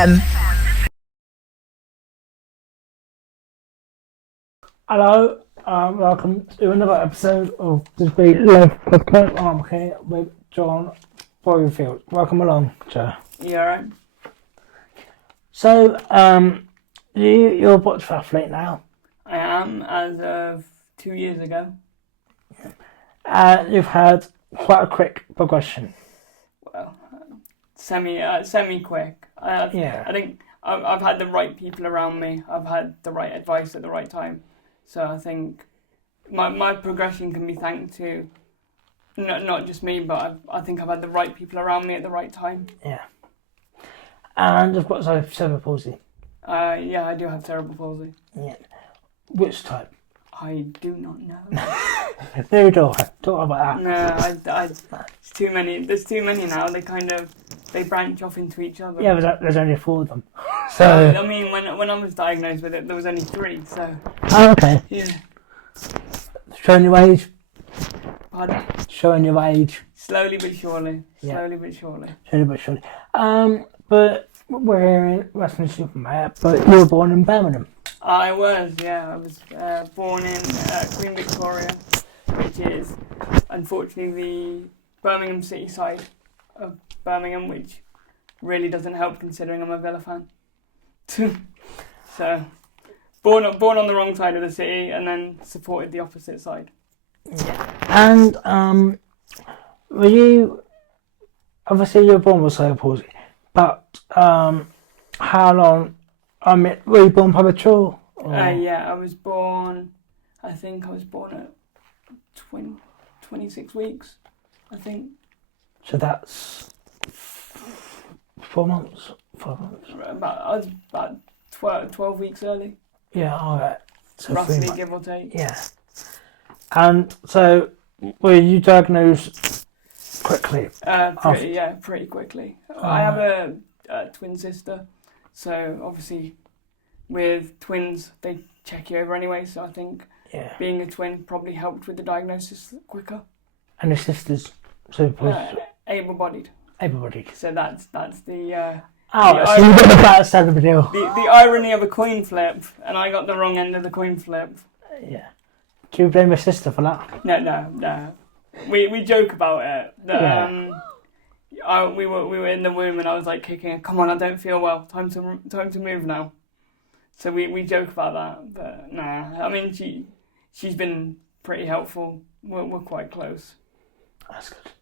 FM. Hello, welcome to another episode of the Beat Love Podcast. I'm here with Jon Broadfield. Welcome along, sir. You alright? So, you're a Boccia athlete now. I am, as of 2 years ago. You've had quite a quick progression. Well, semi-quick. I think I've had the right people around me. I've had the right advice at the right time. So I think my progression can be thanked to not just me, but I think I've had the right people around me at the right time. Yeah. And you've got cerebral palsy. Yeah, I do have cerebral palsy. Yeah. Which type? I do not know. No, talk about that. No, it's too many. There's too many now. They branch off into each other. Yeah, there's only 4 of them. So I mean, when I was diagnosed with it, there was only 3. So. Oh, okay. Yeah. Showing your age. Pardon? Showing your age. Slowly but surely. Yeah. Slowly but surely. Slowly but surely. But we're here in Weston-super-Mare, but you were born in Birmingham. I was, yeah. I was born in Queen Victoria, which is unfortunately the Birmingham city side of Birmingham, which really doesn't help considering I'm a Villa fan. So, born on the wrong side of the city and then supported the opposite side. Yeah. And were you, obviously you were born with cerebral palsy, but how long, were you born premature? Yeah, I was born at 26 weeks, I think. So that's 4 months? 5 months? I was about 12 weeks early. Yeah, alright. So roughly, give or take. Yeah. And so, were you diagnosed quickly? Pretty quickly. I have a twin sister, so obviously with twins they check you over anyway. So I think being a twin probably helped with the diagnosis quicker. And your sister's able-bodied. Able-bodied. So that's the. So you got the better side of the deal. The irony of a coin flip, and I got the wrong end of the coin flip. Yeah. Do you blame your sister for that? No. We joke about it. We were in the womb, and I was like kicking her. Come on, I don't feel well. Time to move now. So we joke about that, but nah. I mean, she's been pretty helpful. We're quite close. That's good.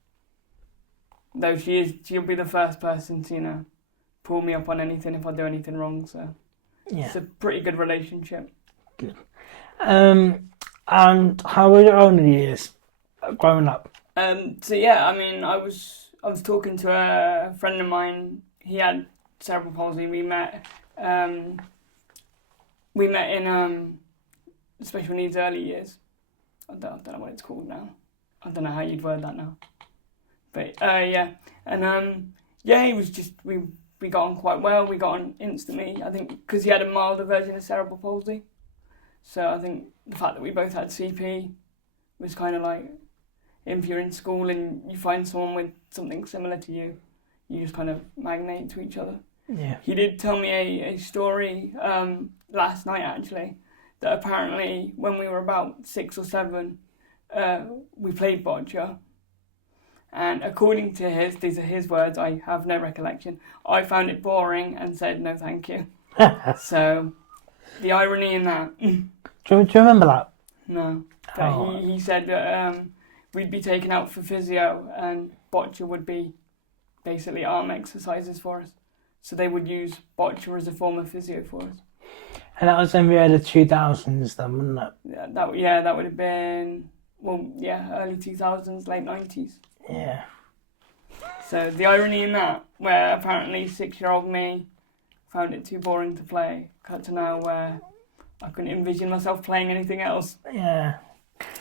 Though she'll be the first person to pull me up on anything if I do anything wrong. So it's a pretty good relationship. Good. And how were your own years growing up? So yeah, I mean, I was talking to a friend of mine. He had cerebral palsy. We met in special needs early years. I don't know what it's called now. I don't know how you'd word that now. But yeah, and he was just we got on quite well. We got on instantly. I think because he had a milder version of cerebral palsy. So I think the fact that we both had CP was kind of like, if you're in school and you find someone with something similar to you, you just kind of magnate to each other. Yeah. He did tell me a story last night actually, that apparently when we were about 6 or 7, we played Boccia. And according to these are his words, I have no recollection, I found it boring and said no thank you. So, the irony in that. Do you remember that? No. But he said that we'd be taken out for physio and Boccia would be basically arm exercises for us. So they would use Boccia as a form of physio for us. And that was in the early 2000s then, wasn't it? That would have been, early 2000s, late 90s. Yeah. So the irony in that, where apparently 6-year-old me found it too boring to play, cut to now where I couldn't envision myself playing anything else. Yeah.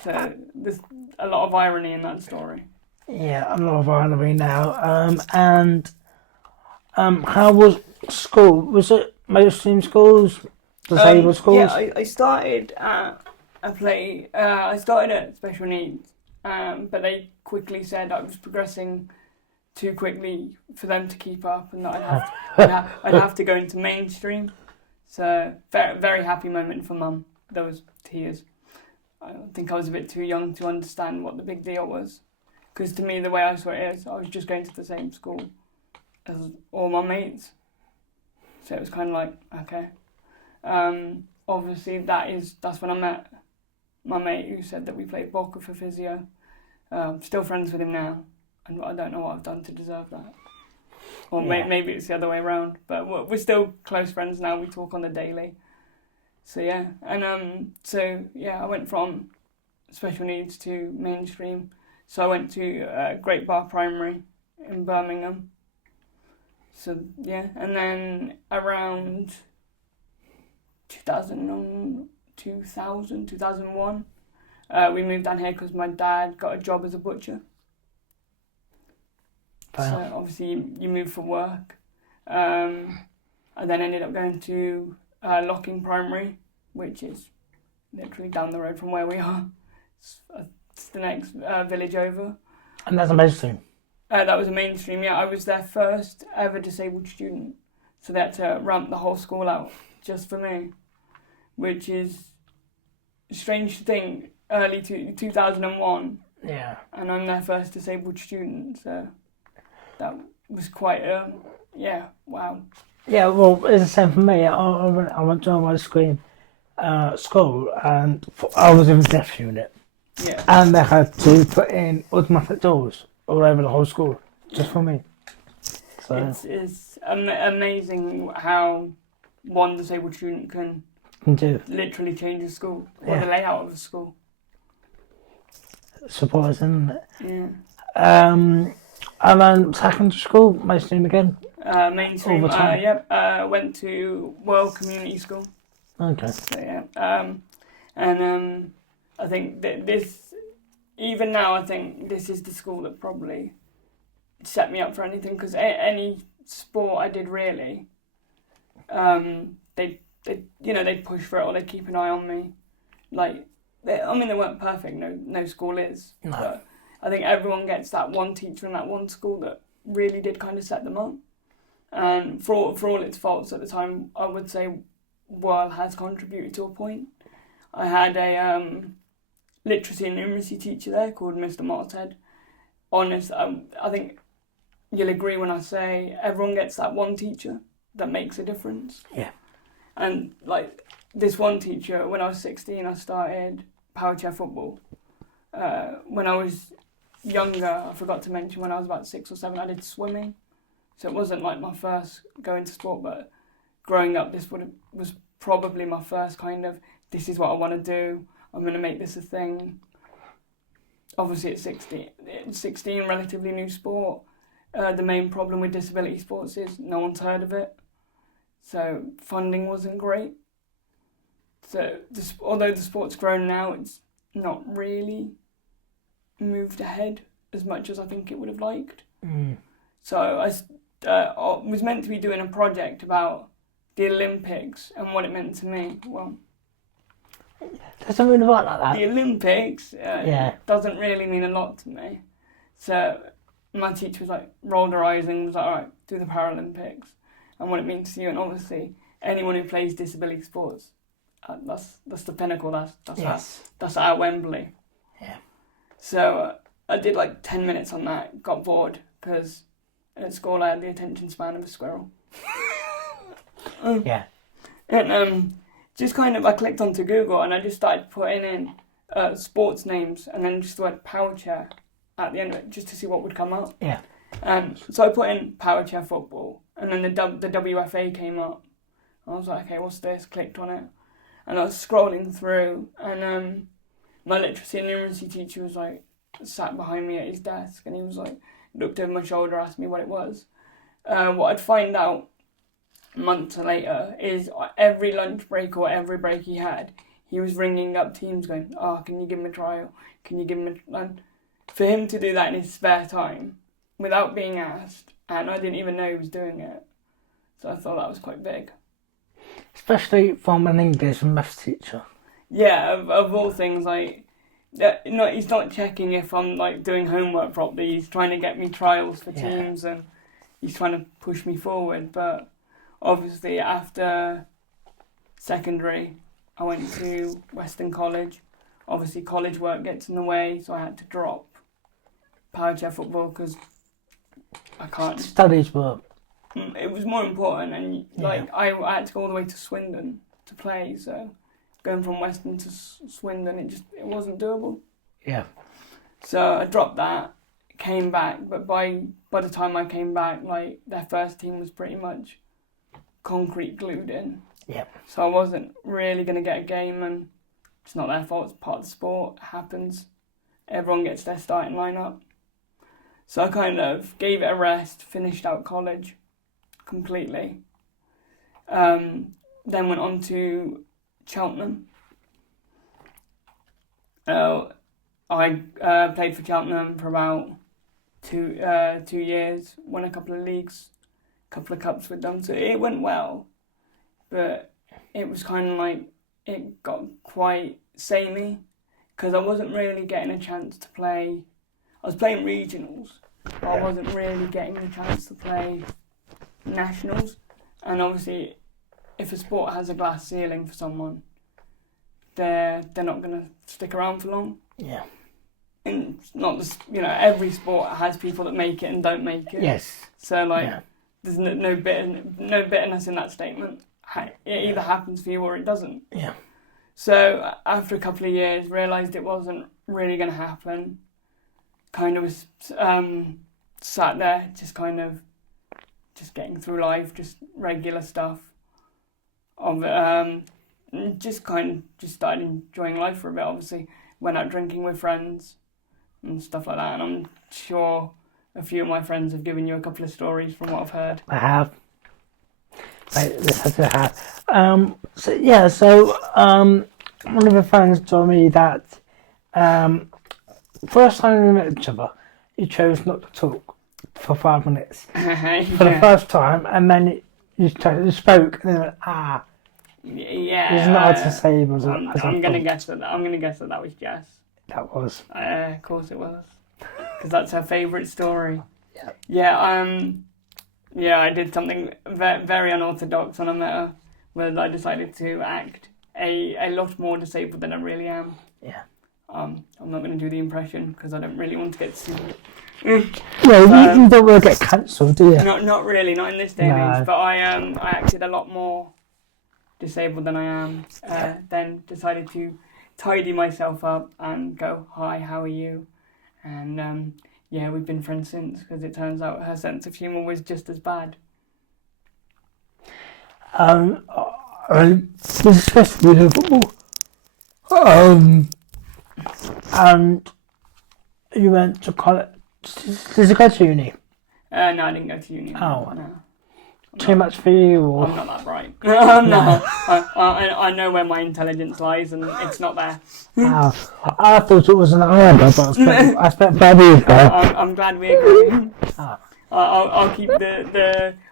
So there's a lot of irony in that story. Yeah, a lot of irony now. And how was school? Was it mainstream schools? Disabled schools? Yeah, I started at I started at special needs, but they quickly said I was progressing too quickly for them to keep up, and that I'd have to go into mainstream. So very, very happy moment for Mum. There was tears. I think I was a bit too young to understand what the big deal was, because to me the way I saw it is I was just going to the same school as all my mates, so it was kind of like, okay. Obviously that's when I met my mate who said that we played Boccia for physio. Still friends with him now, and I don't know what I've done to deserve that. Or maybe it's the other way around, but we're still close friends now. We talk on the daily. So yeah, and I went from special needs to mainstream. So I went to Great Bar Primary in Birmingham. So yeah, and then around 2001, we moved down here because my dad got a job as a butcher. So obviously you move for work. I then ended up going to Locking Primary, which is literally down the road from where we are. It's the next village over. And that's amazing. That was a mainstream, yeah. I was their first ever disabled student. So they had to ramp the whole school out just for me, which is strange to think, early 2001. Yeah. And I'm their first disabled student, so that was quite wow. Yeah, well, it's the same for me. I went to my school, and I was in the deaf unit. Yeah. And they had to put in automatic doors all over the whole school, just for me. So It's amazing how one disabled student can do literally change a school, or the layout of a school. Surprising, isn't it? Yeah. And then secondary school, mainstream again. Mainstream, all the time. went to World Community School. Okay. So yeah, and I think that even now, I think this is the school that probably set me up for anything, because any sport I did really, they'd push for it, or they'd keep an eye on me. Like, they weren't perfect. No school is. No. But I think everyone gets that one teacher in that one school that really did kind of set them up. And for all its faults at the time, I would say Whirl has contributed to a point. I had a literacy and numeracy teacher there called Mr. Marthead. Honest, I think you'll agree when I say everyone gets that one teacher that makes a difference. Yeah. And like this one teacher, when I was 16, I started power chair football. When I was younger, I forgot to mention, when I was about 6 or 7, I did swimming. So it wasn't like my first go into sport, but growing up, this was probably my first kind of, this is what I want to do. I'm going to make this a thing. Obviously at 16, relatively new sport. The main problem with disability sports is no one's heard of it. So funding wasn't great. So although the sport's grown now, it's not really moved ahead as much as I think it would have liked. Mm. So I was meant to be doing a project about the Olympics and what it meant to me. Well, there's something about like that. The Olympics doesn't really mean a lot to me. So my teacher was like, rolled her eyes and was like, all right, do the Paralympics and what it means to you. And obviously anyone who plays disability sports, that's the pinnacle. That's at Wembley. Yeah. So I did like 10 minutes on that, got bored, because at school I had the attention span of a squirrel. Yeah. And just kind of, I clicked onto Google and I just started putting in sports names and then just the word power chair at the end of it, just to see what would come up. Yeah. So I put in power chair football, and then the WFA came up. I was like, okay, what's this? Clicked on it, and I was scrolling through, and my literacy and numeracy teacher was like, sat behind me at his desk, and he was like, looked over my shoulder, asked me what it was. What I'd find out months later is every lunch break or every break he had, he was ringing up teams going, can you give him a trial? Can you give him a... And for him to do that in his spare time without being asked, and I didn't even know he was doing it. So I thought that was quite big. Especially from an English and maths teacher. Yeah, of all things, like, he's not checking if I'm like doing homework properly. He's trying to get me trials for teams, and he's trying to push me forward. But obviously, after secondary, I went to Weston College. Obviously, college work gets in the way, so I had to drop power chair football because I can't. Studies were. It was more important, and like I had to go all the way to Swindon to play. So going from Weston to Swindon, it wasn't doable. Yeah. So I dropped that, came back, but by the time I came back, like their first team was pretty much concrete glued in. Yeah. So I wasn't really going to get a game, and it's not their fault. It's part of the sport. It happens. Everyone gets their starting lineup. So I kind of gave it a rest, finished out college completely. Then went on to Cheltenham. I played for Cheltenham for about 2 years, won a couple of leagues, a couple of cups with them, so it went well. But it was kind of like, it got quite samey, because I wasn't really getting a chance to play. I was playing regionals, but I wasn't really getting the chance to play nationals. And obviously, if a sport has a glass ceiling for someone, they're not going to stick around for long. Yeah. And it's not just, every sport has people that make it and don't make it. Yes. So there's no bitterness in that statement. It either happens for you or it doesn't. Yeah. So after a couple of years, realised it wasn't really going to happen. Kind of was sat there, just getting through life, just regular stuff. Just started enjoying life for a bit. Obviously, went out drinking with friends and stuff like that. And I'm sure a few of my friends have given you a couple of stories from what I've heard. I have. This I have. So one of the friends told me that first time we met each other, you chose not to talk for 5 minutes for the first time, and then you spoke, and then went, yeah. It's not hard to say. I'm gonna guess that was Jess. That was. Of course it was, because that's her favourite story. Yeah. Yeah. Yeah, I did something very unorthodox when I met her, where I decided to act a lot more disabled than I really am. Yeah. I'm not going to do the impression because I don't really want to get sued. Yeah, you don't want to get cancelled, do you? Not really, not in this day and age. But I acted a lot more disabled than I am. Then decided to tidy myself up and go, "Hi, how are you?" And we've been friends since, because it turns out her sense of humour was just as bad. This is supposed to be football. And you went to college. Did you go to uni? No, I didn't go to uni. Oh. No. Too much for you? Or? I'm not that bright. No. I know where my intelligence lies, and it's not there. I thought it was an iron, but I spent 5 years there. I'm glad we agree. I'll keep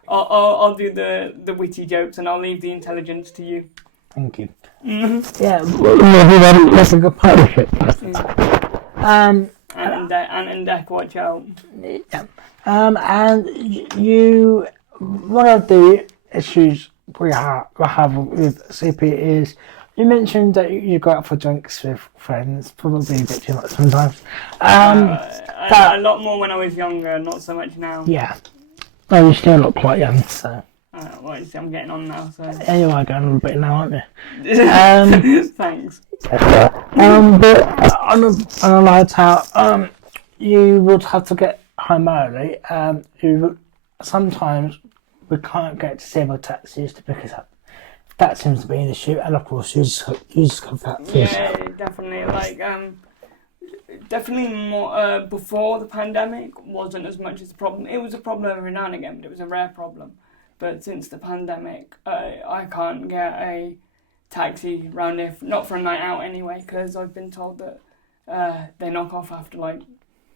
I'll do the witty jokes, and I'll leave the intelligence to you. Thank you. Mm-hmm. Yeah, that's a good partnership. And Deck, watch out. Yeah. And you, one of the issues we have with CP is, you mentioned that you go out for drinks with friends, probably a bit too much sometimes. A lot more when I was younger, not so much now. Yeah. Well, you're still not quite young, so. I'm getting on now, so. Yeah, you are going on a bit now, aren't you? Thanks. But on a light out, you would have to get home early. Sometimes we can't get disabled taxis to pick us up. That seems to be an issue, and of course you just have that for yourself. Yeah, definitely. Definitely more before the pandemic wasn't as much as a problem. It was a problem every now and again, but it was a rare problem. But since the pandemic, I can't get a taxi round here, not for a night out anyway, because I've been told that they knock off after like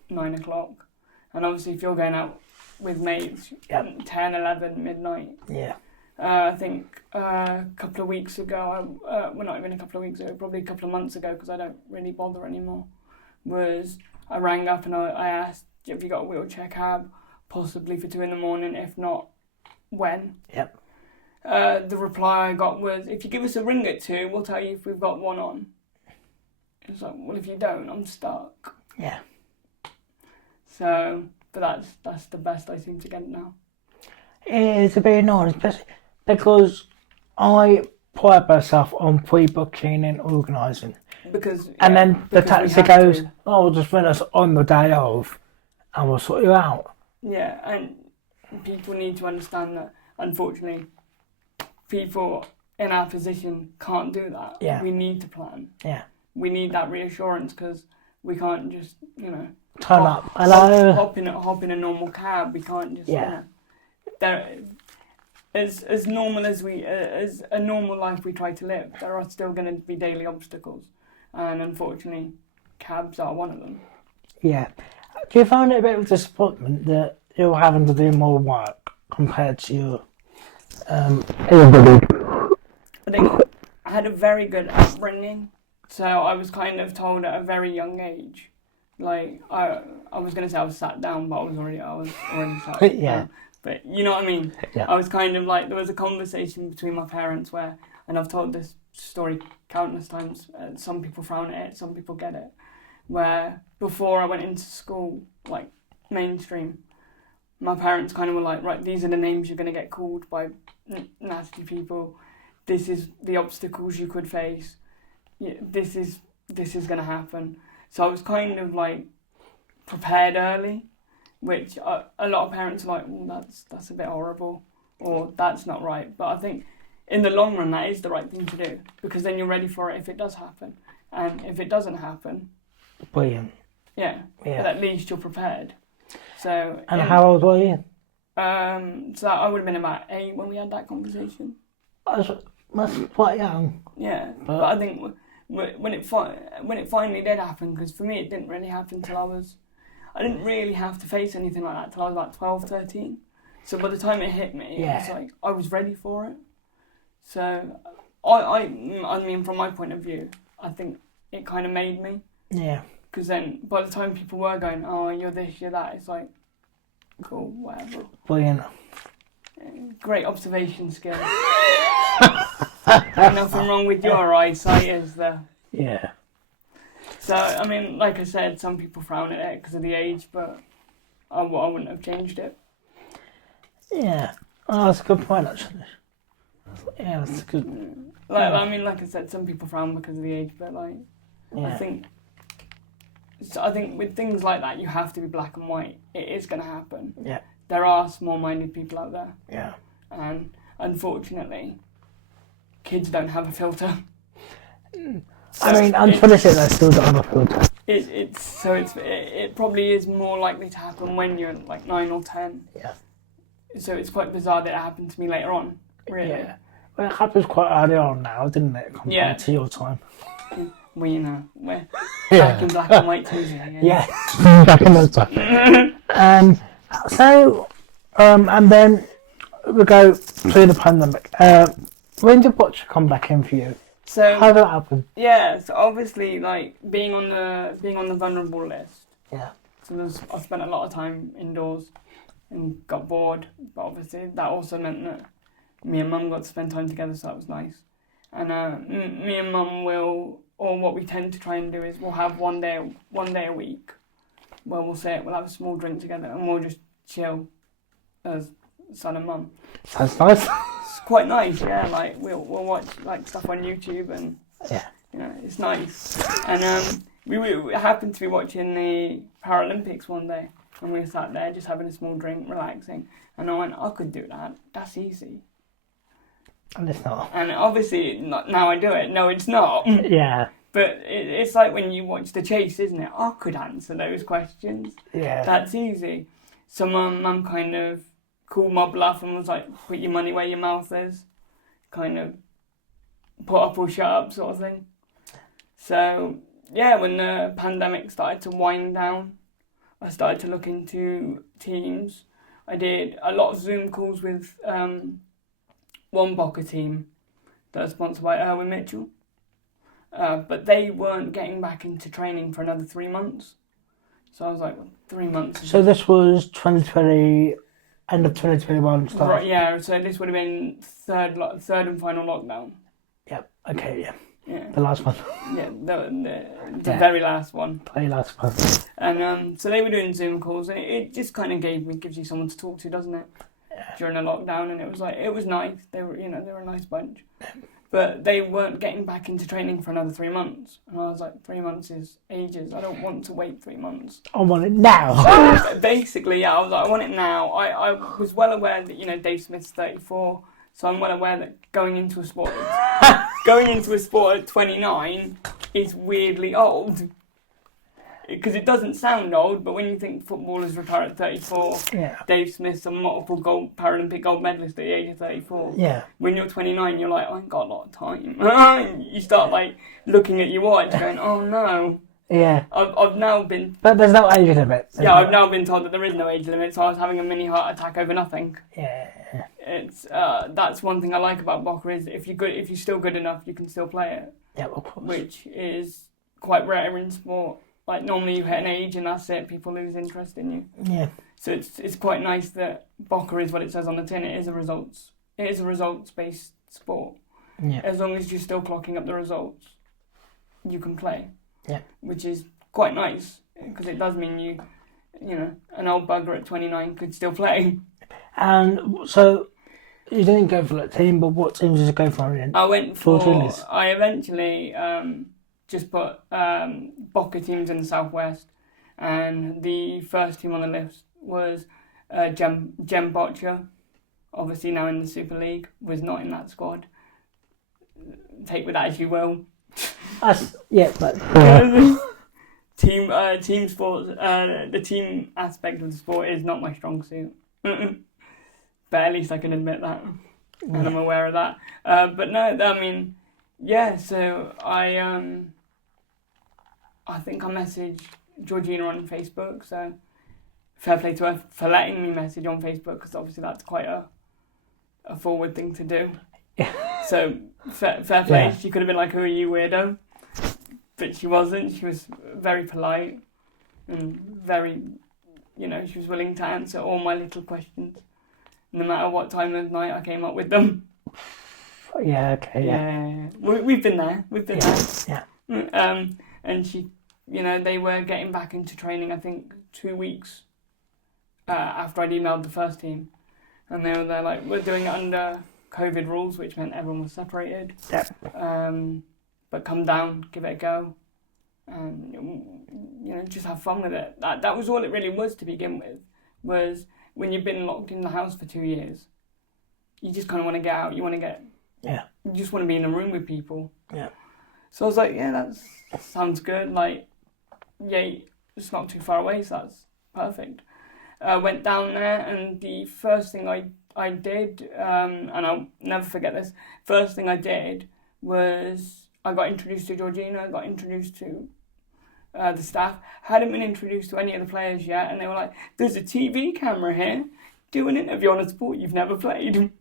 9 o'clock. And obviously if you're going out with mates, 10, 11, midnight, yeah, I think a couple of weeks ago, well, not even a couple of weeks ago, probably a couple of months ago, because I don't really bother anymore, was I rang up and I asked, have you got a wheelchair cab, possibly for 2 a.m, if not, when? Yep. The reply I got was, if you give us a ring at 2, we'll tell you if we've got one on. It's like, well, if you don't, I'm stuck. Yeah. So, but that's the best I seem to get now. It's a bit annoying, especially because I pride myself on pre-booking and organising. And then the taxi goes, we'll just ring us on the day of and we'll sort you out. Yeah, and people need to understand that, unfortunately, people in our position can't do that. Yeah. We need to plan. Yeah. We need that reassurance because we can't just, turn up. Hello. Hop in a normal cab. We can't just, as normal as as a normal life we try to live, there are still going to be daily obstacles, and unfortunately, cabs are one of them. Yeah. Do you find it a bit of a disappointment that you're having to do more work compared to your everybody? I think I had a very good upbringing, so I was kind of told at a very young age. Like I was going to say I was sat down, but I was already sat down. Yeah. But you know what I mean? Yeah. I was kind of like, there was a conversation between my parents where, and I've told this story countless times, some people frown at it, some people get it, where before I went into school, like mainstream, my parents kind of were like, right, these are the names you're going to get called by nasty people, this is the obstacles you could face, this is going to happen. So I was kind of like prepared early, which a lot of parents are like, that's a bit horrible, or that's not right. But I think in the long run, that is the right thing to do, because then you're ready for it if it does happen. And if it doesn't happen... Brilliant. Yeah. But at least you're prepared. So... And how old were you? So I would have been about 8 when we had that conversation. I was quite young. Yeah. But I think when it finally did happen, because for me it didn't really happen until I didn't really have to face anything like that till I was about 12, 13. So by the time it hit me, it was like I was ready for it. So I mean, from my point of view, I think it kind of made me. Yeah. Because then by the time people were going, oh, you're this, you're that, it's like, cool, whatever. Brilliant. Great observation skill. Nothing wrong with your eyesight, is there? Yeah. So, I mean, like I said, some people frown at it because of the age, but I wouldn't have changed it. Yeah. Oh, that's a good point, actually. Yeah, that's good. I mean, like I said, some people frown because of the age, but I think with things like that, you have to be black and white. It is going to happen. Yeah. There are small-minded people out there. Yeah. And unfortunately, kids don't have a filter. So I mean, unfortunately, I still don't have a filter. It probably is more likely to happen when you're like 9 or 10. Yeah. So it's quite bizarre that it happened to me later on, really. Yeah. Well, it happens quite early on now, didn't it, compared to your time? Well, we're back in black and white too. Yeah, back in those times. And then we go through the pandemic. When did Boccia come back in for you? So how did that happen? Yeah, so obviously, like being on the vulnerable list. Yeah. So I spent a lot of time indoors and got bored, but obviously that also meant that me and Mum got to spend time together, so that was nice. And me and Mum what we tend to try and do is we'll have one day a week where we'll have a small drink together and we'll just chill as son and mum. Sounds nice. It's quite nice, yeah. Like we'll watch like stuff on YouTube and it's nice. And we happened to be watching the Paralympics one day and we were sat there just having a small drink, relaxing. And I went, I could do that. That's easy. And it's not. And obviously, now I do it. No, it's not. Yeah. But it's like when you watch The Chase, isn't it? I could answer those questions. Yeah. That's easy. So mum kind of called my bluff and was like, put your money where your mouth is. Kind of put up or shut up sort of thing. So, yeah, when the pandemic started to wind down, I started to look into Teams. I did a lot of Zoom calls with one Bocca team that was sponsored by Erwin Mitchell, but they weren't getting back into training for another 3 months. So I was like, well, 3 months. So this was 2020, end of 2021 start. Right, yeah. So this would have been third and final lockdown. Yep. Okay. Yeah. Yeah. The last one. Yeah. The very last one. The last one. And so they were doing Zoom calls, and it just kind of gives you someone to talk to, doesn't it? Yeah. During a lockdown, and it was nice. They were a nice bunch, but they weren't getting back into training for another 3 months. And I was like, 3 months is ages. I don't want to wait 3 months. I want it now. Basically, yeah. I was like, I want it now. I was well aware that Dave Smith's 34, so I'm well aware that going into a sport at 29 is weirdly old. Because it doesn't sound old, but when you think footballers retire at 34, Dave Smith's a multiple Paralympic gold medalist at the age of 34. Yeah. When you're 29, you're like, I ain't got a lot of time. You start looking at your watch, going, oh no. Yeah. I've now been. But there's no age limit. I've now been told that there is no age limit, so I was having a mini heart attack over nothing. Yeah. It's that's one thing I like about Bocca is if you're still good enough, you can still play it. Yeah, of course. Which is quite rare in sport. Like normally you hit an age and that's it, people lose interest in you. Yeah. So it's quite nice that Bocca is what it says on the tin. It is a results based sport. Yeah. As long as you're still clocking up the results, you can play. Yeah. Which is quite nice because it does mean you an old bugger at 29 could still play. And so you didn't go for that team, but what teams did you go for then? I went for. I eventually just put Bocca teams in the southwest, and the first team on the list was Jon Boccia, obviously now in the Super League, was not in that squad. Take with that as you will. Team sports. The team aspect of the sport is not my strong suit. But at least I can admit that, and I'm aware of that. But no, I mean, yeah. So I think I messaged Georgina on Facebook. So fair play to her for letting me message on Facebook, because obviously that's quite a forward thing to do. So fair play. Yeah. She could have been like, "Who are you, weirdo?" But she wasn't. She was very polite and very, she was willing to answer all my little questions, no matter what time of night I came up with them. Yeah. Okay. Yeah. We've been there. Yeah. And she, they were getting back into training. I think 2 weeks after I'd emailed the first team, and they're like, we're doing it under COVID rules, which meant everyone was separated. Yeah. But come down, give it a go, and just have fun with it. That was all it really was to begin with. Was when you've been locked in the house for 2 years, you just kind of want to get out. You want to get. Yeah. You just want to be in a room with people. Yeah. So I was like, yeah, that sounds good. Like, yeah, it's not too far away, so that's perfect. Went down there, and the first thing I did, and I'll never forget this. First thing I did was I got introduced to Georgina, got introduced to the staff. Hadn't been introduced to any of the players yet, and they were like, there's a TV camera here. Do an interview on a sport you've never played.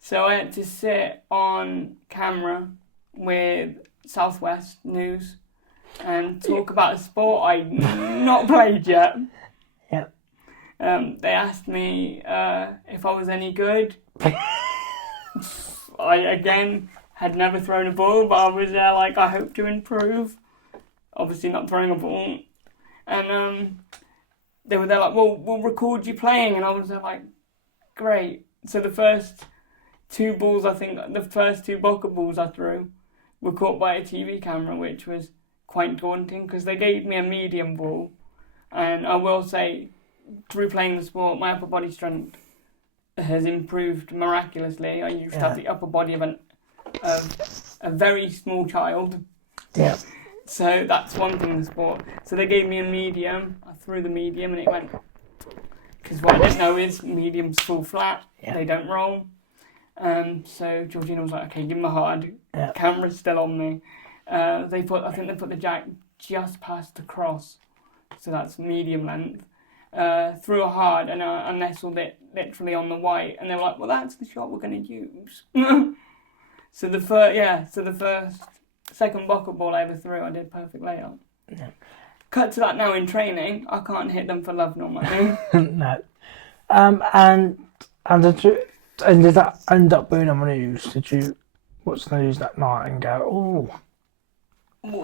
So I had to sit on camera with Southwest News and talk about a sport I'd not played yet. Yeah. They asked me if I was any good. I, again, had never thrown a ball, but I was there like, I hope to improve. Obviously not throwing a ball. And they were there like, well, we'll record you playing. And I was there like, great. So the first 2 balls, I think, the first 2 Bocca balls I threw were caught by a TV camera, which was quite daunting because they gave me a medium ball. And I will say, through playing the sport, my upper body strength has improved miraculously. I used to have the upper body of a very small child. Yeah. So that's one thing in the sport. So they gave me a medium. I threw the medium and it went. Because what I didn't know is mediums fall flat. Yeah. They don't roll. So Georgina was like, okay, give him a hard. Yeah. Camera's still on me. I think they put the jack just past the cross. So that's medium length. threw a hard, and I nestled it literally on the white, and they were like, well, that's the shot we're going to use. So the second Bocca ball I ever threw, I did perfect layup. Yeah. Cut to that now in training, I can't hit them for love nor money. No. And did that end up being on the news? Did you watch the news that night and go, oh,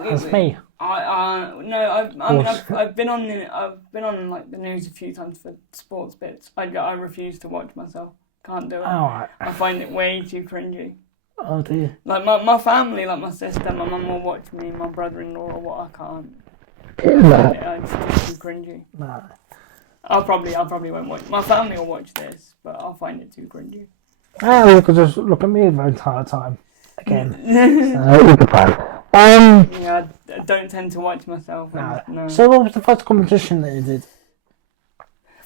that's me? I've been on like the news a few times for sports bits. I refuse to watch myself. Can't do it. Oh, right. I find it way too cringy. Oh dear. Like my family, like my sister, my mum will watch me, my brother-in-law or what. I can't. It's just too cringy. No. I probably won't watch. My family will watch this, but I'll find it too cringy. Oh, you could just look at me the entire time again. Yeah, I don't tend to watch myself. No. So what was the first competition that you did?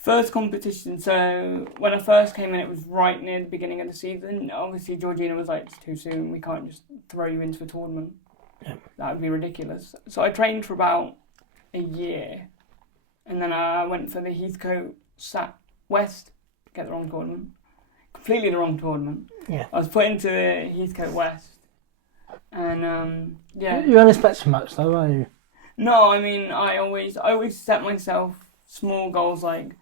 First competition, so when I first came in, it was right near the beginning of the season. Obviously, Georgina was like, it's too soon, we can't just throw you into a tournament. Yeah. That would be ridiculous. So I trained for about a year, and then I went for the Heathcote West, get the wrong tournament. Completely the wrong tournament. Yeah. I was put into the Heathcote West, and yeah. You weren't expecting much though, were you? No, I mean, I always set myself small goals, like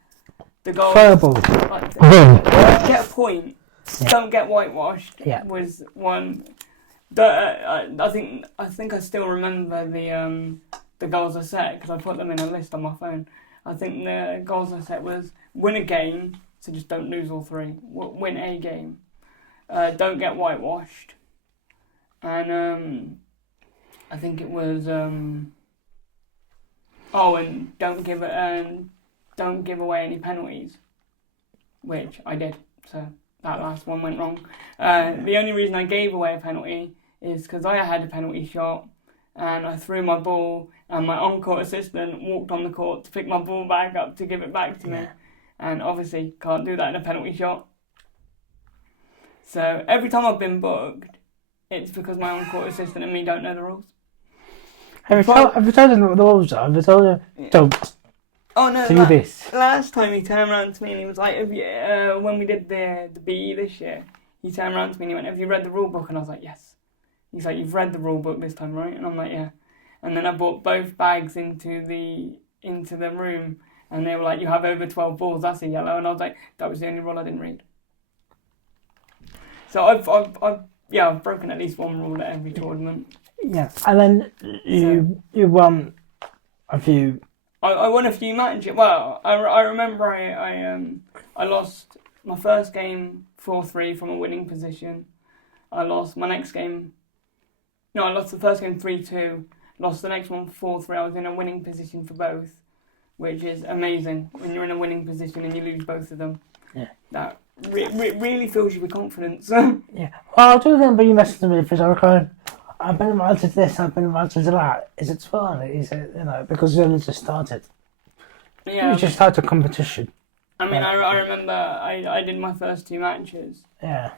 the goal. Verbal. Like, get a point. Yeah. Don't get whitewashed. Yeah. Was one. I think I still remember the goals I set because I put them in a list on my phone. I think the goals I set was win a game, so just don't lose all three. Win a game. Don't get whitewashed. And I think it was and don't give away any penalties, which I did. So that last one went wrong. The only reason I gave away a penalty is because I had a penalty shot and I threw my ball and my on-court assistant walked on the court to pick my ball back up to give it back to me. And obviously can't do that in a penalty shot. So every time I've been booked, it's because my on-court assistant and me don't know the rules. Have you told him what the rules are? Have you told him, don't do this? Last time he turned around to me and he was like, when we did the BE this year, he turned around to me and he went, have you read the rule book? And I was like, yes. He's like, you've read the rule book this time, right? And I'm like, yeah. And then I brought both bags into the room and they were like, you have over 12 balls, that's a yellow. And I was like, that was the only rule I didn't read. So I've broken at least one rule at every tournament. Yeah, and then you won a few. I won a few matches. Well, I remember I lost my first game 4-3 from a winning position. I lost my next game. No, I lost the first game 3-2. Lost the next one 4-3. I was in a winning position for both, which is amazing when you're in a winning position and you lose both of them. Yeah. That really fills you with confidence. Yeah. Well, I do remember you messaging me because I was going, I've been invited to this, I've been invited to that. Is it fun? Is it, because you only just started. Yeah. You just started a competition. I mean, I remember I did my first 2 matches. Yeah.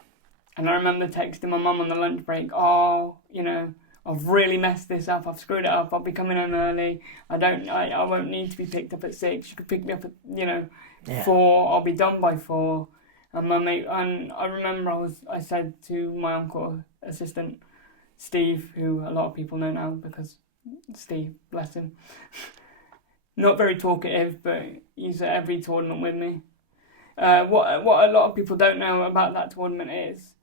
And I remember texting my mum on the lunch break, I've really messed this up, I've screwed it up, I'll be coming home early, I won't need to be picked up at 6, you could pick me up at 4, I'll be done by 4. And my mate, and I remember I said to my uncle assistant, Steve, who a lot of people know now because Steve, bless him, not very talkative, but he's at every tournament with me. What a lot of people don't know about that tournament is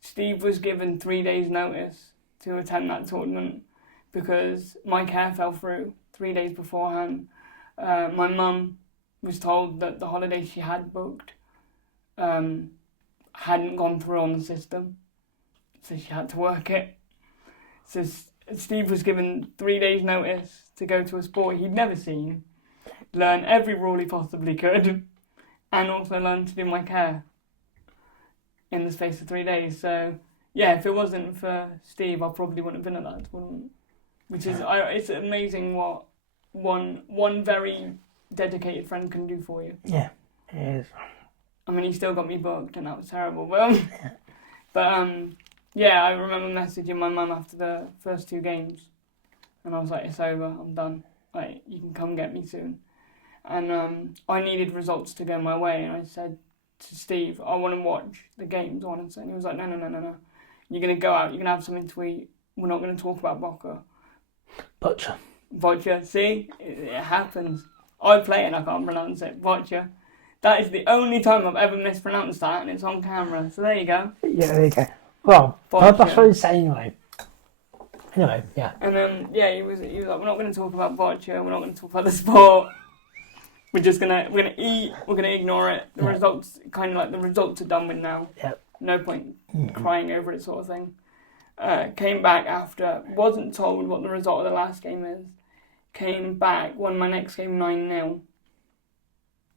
Steve was given 3 days notice to attend that tournament because my care fell through 3 days beforehand. My mum was told that the holiday she had booked hadn't gone through on the system, so she had to work it. So Steve was given 3 days notice to go to a sport he'd never seen, learn every rule he possibly could, and also learn to do my care in the space of 3 days. So yeah, if it wasn't for Steve, I probably wouldn't have been at that tournament. Which is, it's amazing what one very dedicated friend can do for you. Yeah, it is. I mean, he still got me booked, and that was terrible. But yeah, I remember messaging my mum after the first 2 games, and I was like, "It's over. I'm done. Like, you can come get me soon." and I needed results to go my way, and I said to Steve, I want to watch the games, honestly. And he was like, no. You're going to go out, you're going to have something to eat. We're not going to talk about Boccia. See? It happens. I play it and I can't pronounce it. Boccia. That is the only time I've ever mispronounced that, and it's on camera. So there you go. Yeah, there you go. Well, that's what he's saying anyway. Anyway, yeah. And then, he was like, we're not going to talk about Boccia, we're not going to talk about the sport. We're gonna eat, we're gonna ignore it. The results, kind of like the results are done with now. Yep. No point crying over it, sort of thing. Came back after, wasn't told what the result of the last game is. Came back, won my next game 9-0.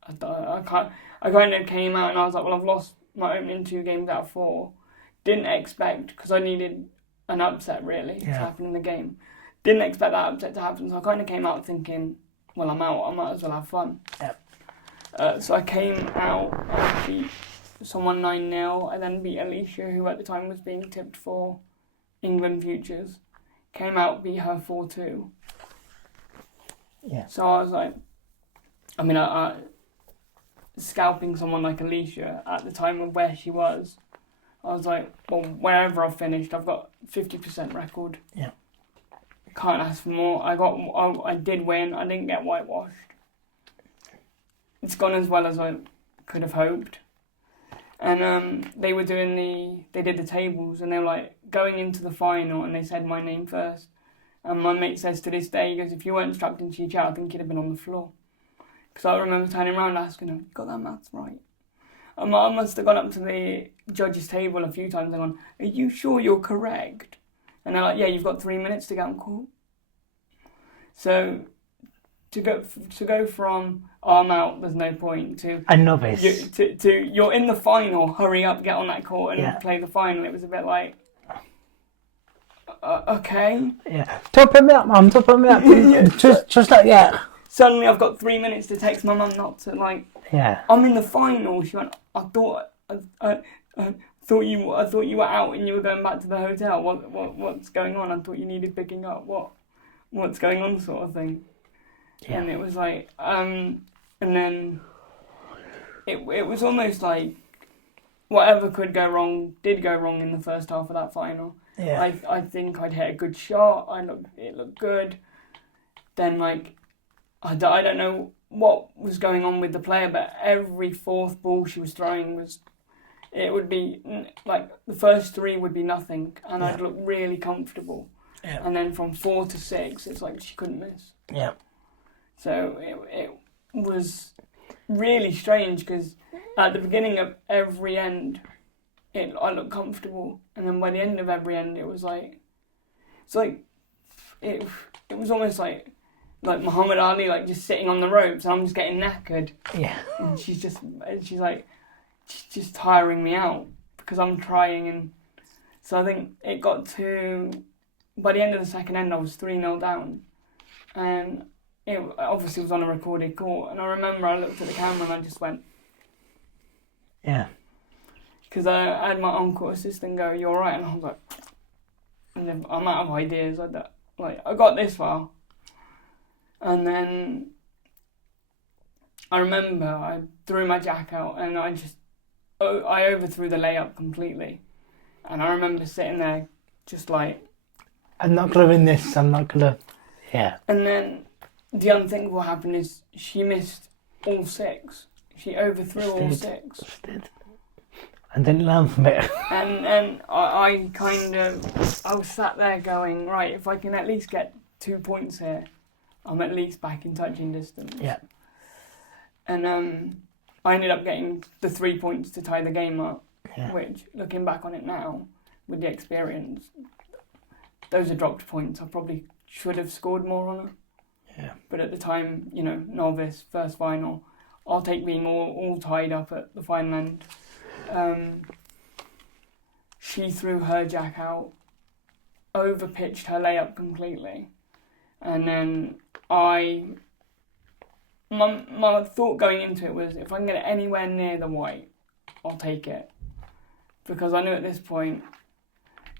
I kind of came out and I was like, well, I've lost my opening 2 games out of 4. Didn't expect, because I needed an upset really to happen in the game. Didn't expect that upset to happen, so I kind of came out thinking, well, I'm out, I might as well have fun. Yep. So I came out, I beat someone 9-0, I then beat Alicia, who at the time was being tipped for England Futures. Came out, beat her 4-2. Yeah. So I was like, I scalping someone like Alicia at the time of where she was, I was like, well, wherever I've finished, I've got 50% record. Yeah. Can't ask for more. I did win. I didn't get whitewashed. It's gone as well as I could have hoped. And they did the tables, and they were like going into the final, and they said my name first. And my mate says to this day, he goes, if you weren't strapped into your chair, I think you'd have been on the floor. Because I remember turning around asking him, you got that maths right? I must have gone up to the judges' table a few times and gone, are you sure you're correct? And they're like, yeah, you've got 3 minutes to get on court. So to go from I'm out, there's no point, to a novice, to you're in the final, hurry up, get on that court and play the final. It was a bit like, okay. Yeah. Top me up, Mum. Top me up. just like that. Suddenly, I've got 3 minutes to text my mum not to like. Yeah. I'm in the final. She went, I thought you were out and you were going back to the hotel. What's going on? I thought you needed picking up. What's going on, sort of thing. Yeah. And it was like, and then it was almost like whatever could go wrong did go wrong in the first half of that final. Yeah. I think I'd hit a good shot. It looked good. Then like, I don't know what was going on with the player, but every fourth ball she was throwing it would be like the first 3 would be nothing, and I'd look really comfortable. Yeah. And then from 4 to 6, it's like she couldn't miss. Yeah. So it was really strange because at the beginning of every end, I looked comfortable, and then by the end of every end, it was almost like Muhammad Ali, like just sitting on the ropes, and I'm just getting knackered. Yeah. And she's just tiring me out because I'm trying, and so I think it got to, by the end of the second end, I was 3-0 down, and it obviously was on a recorded court, and I remember I looked at the camera and I just went, yeah, because I had my on-court assistant go, "You're right," and I was like, and I'm out of ideas. I got this far. And then I remember I threw my jack out and I overthrew the layup completely. And I remember sitting there just like, I'm not going to win this, I'm not going to, yeah. And then the unthinkable happened is she missed all 6. She overthrew all 6. She did. And didn't learn from it. And I was sat there going, right, if I can at least get 2 points here, I'm at least back in touching distance. Yeah. And I ended up getting the 3 points to tie the game up, which, looking back on it now, with the experience, those are dropped points. I probably should have scored more on it. Yeah. But at the time, novice, first final, I'll take being all tied up at the final end. She threw her jack out, overpitched her layup completely, and then my thought going into it was, if I can get it anywhere near the white, I'll take it. Because I knew at this point,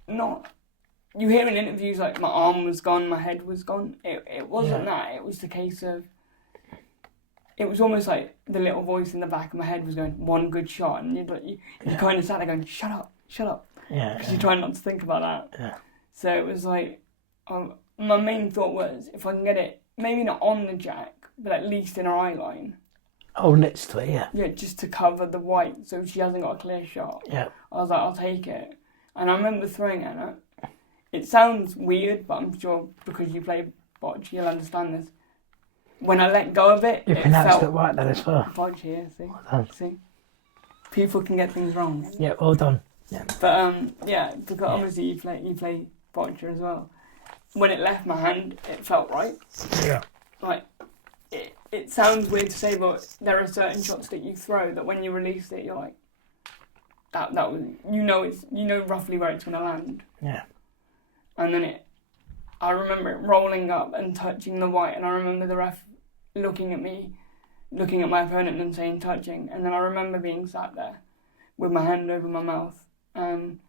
you hear in interviews like my arm was gone, my head was gone. It wasn't that. It was the case of, it was almost like the little voice in the back of my head was going, one good shot, and you kind of sat there going, shut up, Yeah. because you're trying not to think about that. Yeah. So it was like, my main thought was, if I can get it, maybe not on the jack, but at least in her eye line. Oh, next to it, yeah. Yeah, just to cover the white, so she hasn't got a clear shot. Yeah. I was like, I'll take it. And I remember throwing it, and it sounds weird, but I'm sure because you play Boccia, you'll understand this. When I let go of it, You pronounced it right then as well. Boccia, yeah, see? Well done. See? People can get things wrong. Yeah, well done. Yeah. But, yeah, because obviously you play Boccia as well. When it left my hand, it felt right. Yeah. Like, it sounds weird to say, but there are certain shots that you throw that when you release it, you're like, that was, you know roughly where it's gonna land. Yeah. And then I remember it rolling up and touching the white, and I remember the ref looking at me, looking at my opponent and saying touching, and then I remember being sat there with my hand over my mouth, and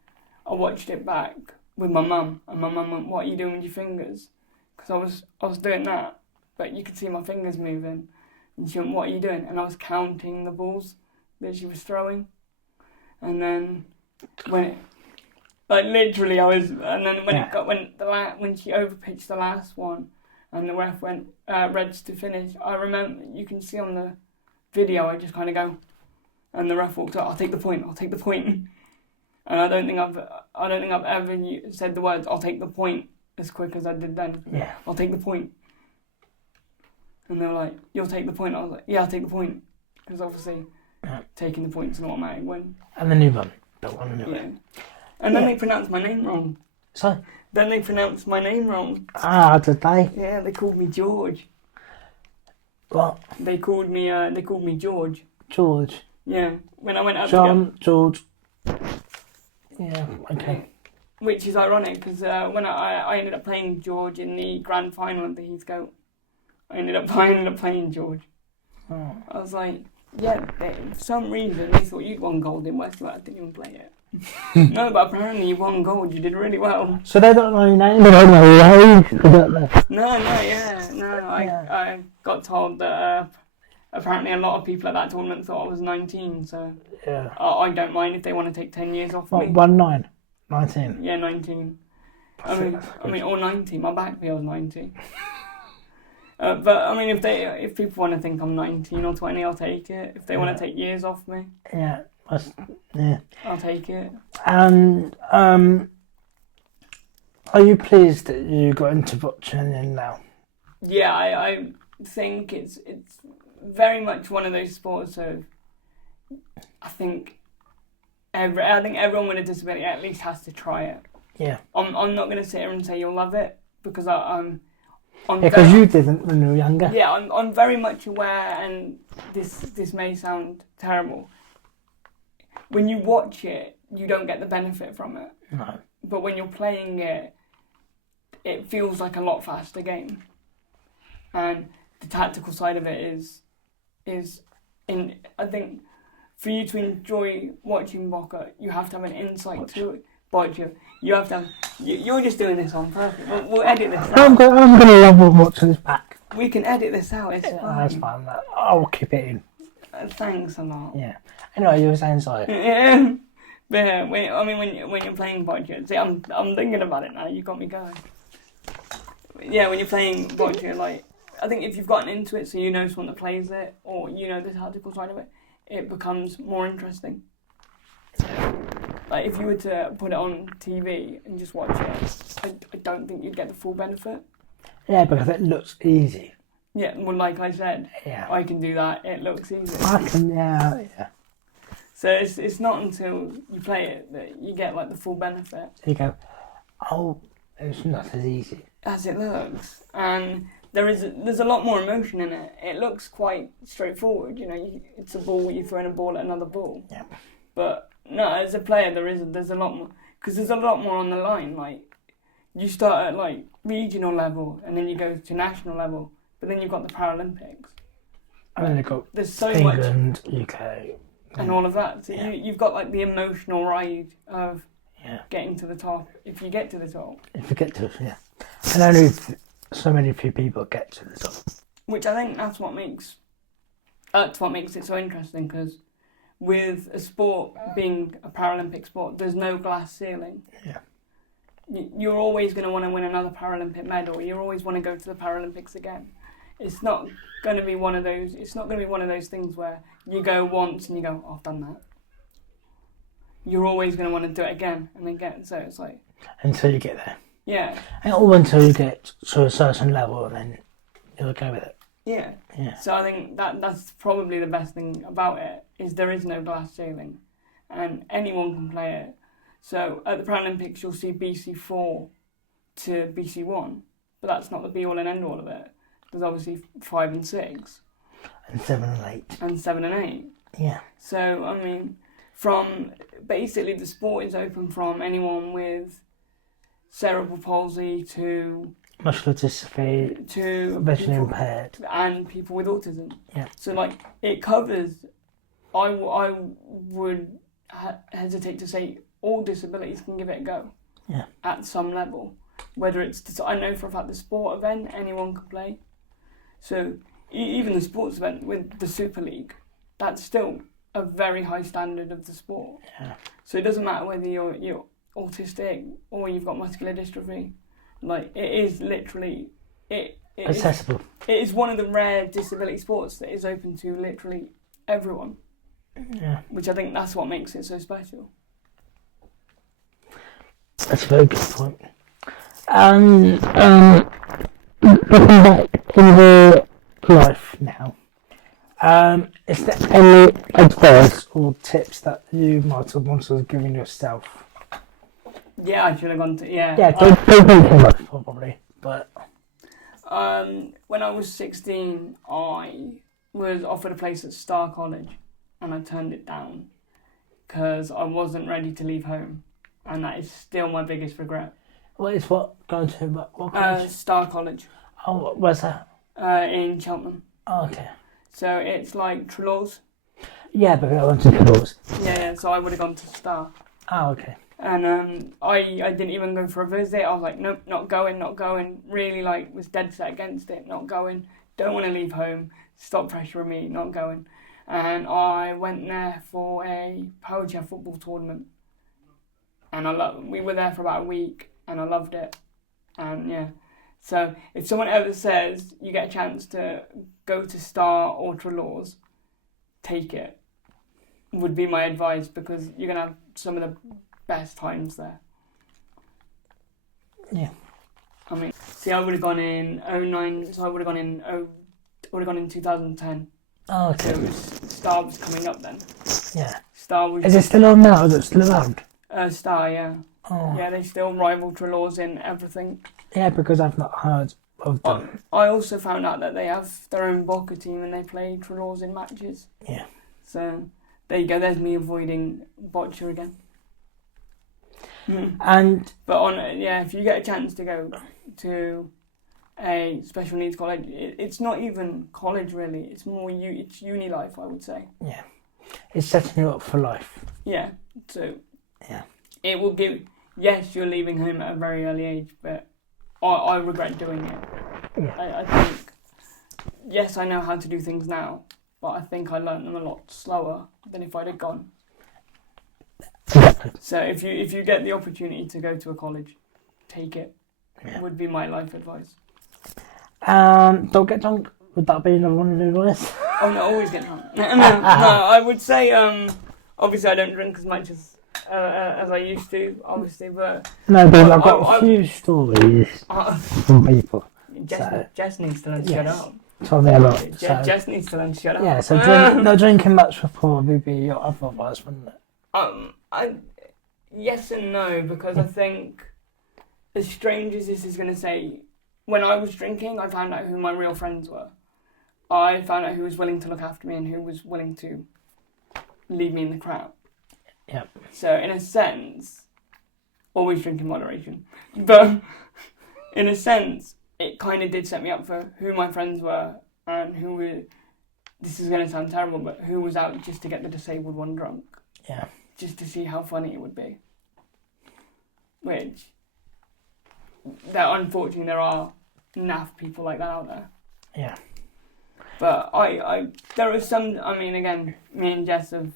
I watched it back with my mum, and my mum went, "What are you doing with your fingers?" Because I was doing that, but you could see my fingers moving, and she went, "What are you doing?" And I was counting the balls that she was throwing, and then literally I was, and then when she overpitched the last one, and the ref went reds to finish, I remember, you can see on the video, I just kind of go, and the ref walked up, I'll take the point, and I don't think I've ever said the words, "I'll take the point," as quick as I did then. Yeah. I'll take the point. And they were like, "You'll take the point." I was like, "Yeah, I'll take the point," because obviously taking the point's an automatic win. And then you won. Don't want to do it. And then they pronounced my name wrong. So? Then they pronounced my name wrong. Ah, did they? Yeah, they called me George. What? They called me George. George. Yeah, when I went up Jon, George. Yeah, okay. Which is ironic, because when I ended up playing George in the grand final of the Heathcote, I ended up playing George. Oh. I was like, yeah, for some reason they thought you'd won gold in West, but I didn't even play it. No, but apparently you won gold, you did really well. So they don't know your name, they don't know your age, they don't know. I got told that apparently a lot of people at that tournament thought I was 19, so yeah. I don't mind if they want to take 10 years off me. 19? Yeah, 19. I mean, or 90. My back feels 90. But I mean, if people want to think I'm 19 or 20, I'll take it. If they want to take years off me, yeah, I'll take it. And are you pleased that you got into boccia now? Yeah, I think it's very much one of those sports of, I think everyone with a disability at least has to try it. Yeah. I'm not going to sit here and say you'll love it, because I'm because you didn't when you were younger. Yeah, I'm very much aware, and this may sound terrible. When you watch it, you don't get the benefit from it. No. But when you're playing it, it feels like a lot faster game. And the tactical side of it is I think for you to enjoy watching Boccia, you have to have an insight to it. Boccia, you have to have. You're just doing this on purpose. We'll edit this out. I'm going to love watching this back. We can edit this out. It's fine. That's fine. I'll keep it in. Thanks a lot. Yeah. Anyway, you were saying sorry. Yeah. But when you're playing Boccia, see, I'm thinking about it now. You got me going. Yeah, when you're playing Boccia, like, I think if you've gotten into it, so you know someone that plays it, or you know the tactical side of it, it becomes more interesting. Like, if you were to put it on TV and just watch it, I don't think you'd get the full benefit. Yeah, because it looks easy. Yeah, well, like I said, I can do that. It looks easy. I can, yeah. So it's not until you play it that you get like the full benefit. You go, oh, it's not as easy as it looks, and there's a lot more emotion in it. It looks quite straightforward. You know, it's a ball. You're throwing a ball at another ball. Yeah. But no, as a player, there's a lot more, because there's a lot more on the line. Like, you start at like regional level, and then you go to national level, but then you've got the Paralympics. And then you've got there's so England, UK, and all of that. So you've got like the emotional ride of getting to the top. If you get to the top. If you get to it, yeah. And only so many few people get to the top. Which I think that's what makes that's what makes it so interesting, because with a sport being a Paralympic sport, there's no glass ceiling. Yeah. You're always going to want to win another Paralympic medal. You always want to go to the Paralympics again. It's not going to be one of those. It's not going to be one of those things where you go once and you go, "Oh, I've done that." You're always going to want to do it again and again. So it's like until you get there. Yeah. And all until you get to a certain level, and then you'll go with it. Yeah. Yeah. So I think that's probably the best thing about it, is there is no glass ceiling, and anyone can play it. So at the Paralympics, you'll see BC4 to BC1, but that's not the be all and end all of it. There's obviously 5 and 6, and 7 and 8, and 7 and 8. Yeah. So I mean, from basically the sport is open from anyone with cerebral palsy to muscular dystrophy, to visually people, impaired, and people with autism. Yeah. So like it covers. I would hesitate to say all disabilities can give it a go. Yeah. At some level, whether it's I know for a fact the sport event anyone can play. So even the sports event with the Super League, that's still a very high standard of the sport. Yeah. So it doesn't matter whether you're autistic or you've got muscular dystrophy. Like, it is literally it accessible. It is one of the rare disability sports that is open to literally everyone. Yeah. Which I think that's what makes it so special. That's a very good point. And looking back in your life now, is there any advice or tips that you might have wanted to give yourself? Yeah, I should have gone to Yeah, don't think too much probably, but when I was 16, I was offered a place at Star College, and I turned it down because I wasn't ready to leave home, and that is still my biggest regret. What is what going to what college? Star College. Oh, where's that? In Cheltenham. Oh, okay. So it's like Trelaws. Yeah, but I went to Trelaws. Yeah. So I would have gone to Star. Oh, okay. And I didn't even go for a visit. I was like, nope, not going. Really, like, was dead set against it, not going. Don't want to leave home. Stop pressuring me, not going. And I went there for a power chair football tournament. And we were there for about a week, and I loved it. And yeah. So if someone ever says you get a chance to go to Star or Trelaws, take it. Would be my advice, because you're going to have some of the best times there. Yeah. I mean, see, I would have gone in 09, so I would have gone in 2010. Oh, okay. So Star was coming up then. Yeah. Star was. Is it still on now? Is it still around? Star, yeah. Oh. Yeah, they still rival Trelaws in everything. Yeah, because I've not heard of them. I also found out that they have their own Bocca team and they play Trelaws in matches. Yeah. So there you go. There's me avoiding Boccia again. And if you get a chance to go to a special needs college, it's not even college really. It's more it's uni life, I would say. Yeah, it's setting you up for life. Yeah. So yeah, it will give. Yes, you're leaving home at a very early age, but I regret doing it. Yeah. I think. Yes, I know how to do things now, but I think I learned them a lot slower than if I'd have gone. Exactly. So if you get the opportunity to go to a college, take it. Yeah. Would be my life advice. Don't get drunk. Would that be another one of your advice? Oh no, always get drunk. No, I would say obviously I don't drink as much as I used to, obviously, but no, but I've got a few stories from people. Jess needs to learn to shut up. Told me a lot. Jess needs to learn to shut up. Yeah, so drinking much would probably be your other advice, wouldn't it? Yes and no, because I think, as strange as this is going to say, when I was drinking, I found out who my real friends were. I found out who was willing to look after me and who was willing to leave me in the crowd. Yep. So in a sense, always drink in moderation. But in a sense, it kind of did set me up for who my friends were and who were, this is going to sound terrible, but who was out just to get the disabled one drunk. Yeah. Just to see how funny it would be. Which, unfortunately, there are naff people like that out there. Yeah. But there are some. I mean, again, me and Jess have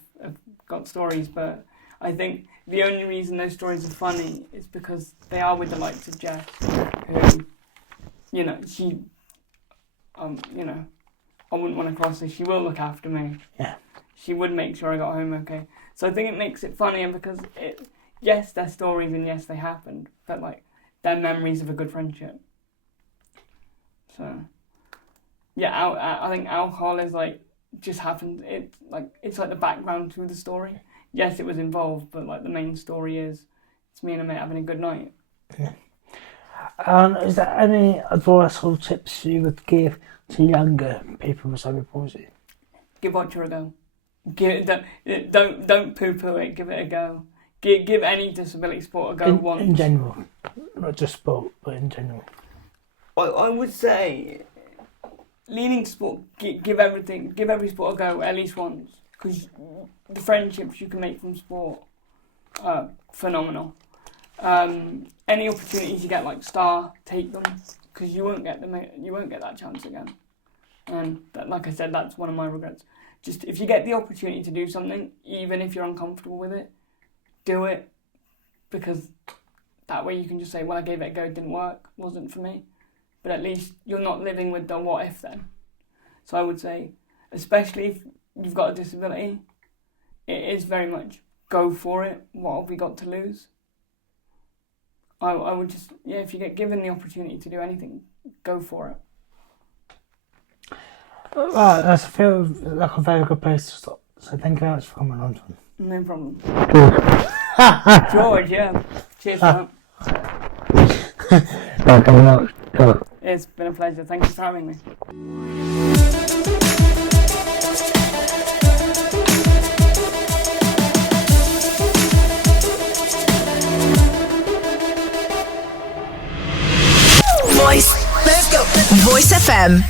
got stories, but I think the only reason those stories are funny is because they are with the likes of Jess, who, she, I wouldn't want to cross her. She will look after me. Yeah. She would make sure I got home okay. So I think it makes it funnier because yes, they're stories and yes, they happened, but they're memories of a good friendship. So, yeah, I think alcohol is just happened. It's like the background to the story. Yes, it was involved, but the main story is it's me and a mate having a good night. Yeah. Is there any advice or tips you would give to younger people with cerebral palsy? Give Boccia a go. Don't poo-poo it. Give it a go. Give any disability sport a go once. In general, not just sport, but in general. I would say, leaning to sport, give every sport a go at least once, because the friendships you can make from sport are phenomenal. Any opportunities you get, take them, because you won't get that chance again. And like I said, that's one of my regrets. Just if you get the opportunity to do something, even if you're uncomfortable with it, do it, because that way you can just say, well, I gave it a go, it didn't work, wasn't for me. But at least you're not living with the what if then. So I would say, especially if you've got a disability, it is very much go for it. What have we got to lose? I would just, if you get given the opportunity to do anything, go for it. Right, that's feel like a very good place to stop. So thank you very much for coming on, Jon. No problem. George, yeah. Cheers for that. It's been a pleasure. Thank you for having me. Voice. Let's go. Voice FM.